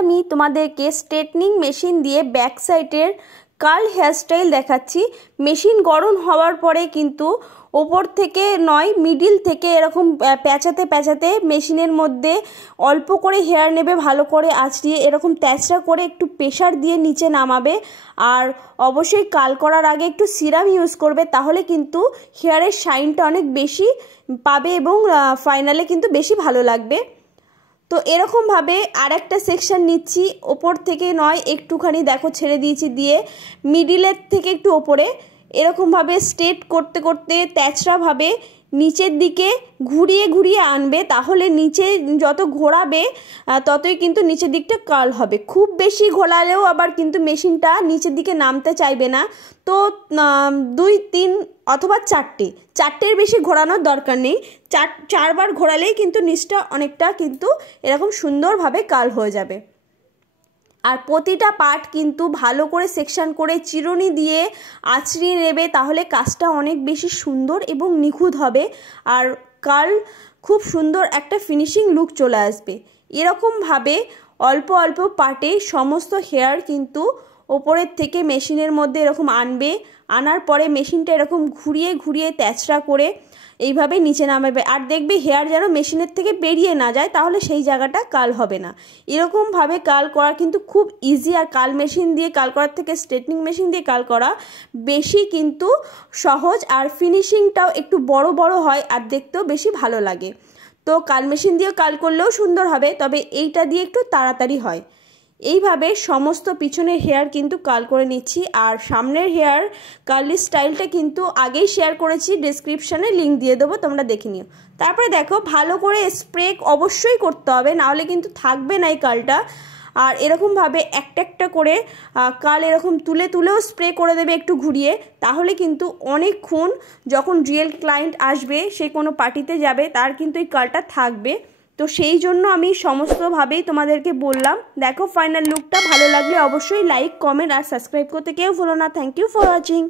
আমি তোমাদেরকে straightening machine দিয়ে ব্যাক সাইডের কার্ল হেয়ারস্টাইল দেখাচ্ছি। মেশিন গরম হওয়ার পরে কিন্তু ওপর থেকে নয়, মিডিল থেকে এরকম প্যাঁচাতে প্যাঁচাতে মেশিনের মধ্যে অল্প করে হেয়ার নেবে, ভালো করে আঁচড়িয়ে এরকম তেঁচড়া করে একটু প্রেশার দিয়ে নিচে নামাবে। আর অবশ্যই কার্ল করার আগে একটু সিরাম ইউজ করবে, তাহলে কিন্তু হেয়ারের শাইনটা অনেক বেশি পাবে এবং ফাইনালে কিন্তু বেশি ভালো লাগবে। তো এরকমভাবে আর একটা সেকশন নিচ্ছি, ওপর থেকে নয় একটুখানি দেখো ছেড়ে দিয়েছি, দিয়ে মিডিলের থেকে একটু ওপরে এরকমভাবে স্ট্রেট করতে করতে তেঁচড়াভাবে নিচের দিকে ঘুরিয়ে ঘুরিয়ে আনবে, তাহলে নিচে যত ঘোরাবে ততই কিন্তু নিচের দিকটা কার্ল হবে। খুব বেশি ঘোরালেও আবার কিন্তু মেশিনটা নিচের দিকে নামতে চাইবে না। তো 2, 3 অথবা 4টের বেশি ঘোরানোর দরকার নেই। 4বার ঘোরালেই কিন্তু নিচটা অনেকটা কিন্তু এরকম সুন্দরভাবে কার্ল হয়ে যাবে। আর প্রতিটা পার্ট কিন্তু ভালো করে সেকশন করে চিরুনি দিয়ে আঁচড়িয়ে নেবে, তাহলে কাজটা অনেক বেশি সুন্দর এবং নিখুঁত হবে আর কার্ল খুব সুন্দর একটা ফিনিশিং লুক চলে আসবে। এরকমভাবে অল্প অল্প পার্টে সমস্ত হেয়ার কিন্তু ওপরের থেকে মেশিনের মধ্যে এরকম আনবে, আনার পরে মেশিনটা এরকম ঘুরিয়ে ঘুরিয়ে তেঁচড়া করে এইভাবে নিচে নামাবে। আর দেখবে হেয়ার যেন মেশিনের থেকে বেরিয়ে না যায়, তাহলে সেই জায়গাটা কার্ল হবে না। এরকমভাবে কার্ল করা কিন্তু খুব ইজি, আর কার্ল মেশিন দিয়ে কার্ল করার থেকে স্ট্রেটনিং মেশিন দিয়ে কার্ল করা বেশি কিন্তু সহজ, আর ফিনিশিংটাও একটু বড় বড় হয় আর দেখতেও বেশি ভালো লাগে। তো কার্ল মেশিন দিয়েও কার্ল করলেও সুন্দর হবে, তবে এইটা দিয়ে একটু তাড়াতাড়ি হয়। এইভাবে সমস্ত পিছনের হেয়ার কিন্তু কার্ল করে নিচ্ছি। আর সামনের হেয়ার কার্লি স্টাইলটা কিন্তু আগেই শেয়ার করেছি, ডেসক্রিপশানে লিঙ্ক দিয়ে দেবো, তোমরা দেখে নিও। তারপরে দেখো ভালো করে স্প্রে অবশ্যই করতে হবে, নাহলে কিন্তু থাকবে না এই কার্লটা। আর এরকমভাবে একটা একটা করে কার্ল এরকম তুলে তুলেও স্প্রে করে দেবে একটু ঘুরিয়ে, তাহলে কিন্তু অনেকক্ষণ যখন রিয়েল ক্লায়েন্ট আসবে, সে কোনো পার্টিতে যাবে, তার কিন্তু এই কার্লটা থাকবে। তো সেই জন্য আমি সমস্তভাবেই তোমাদেরকে বললাম। দেখো ফাইনাল লুকটা ভালো লাগলে অবশ্যই লাইক, কমেন্ট আর সাবস্ক্রাইব করতে কেউ ভুলো না। Thank you for watching.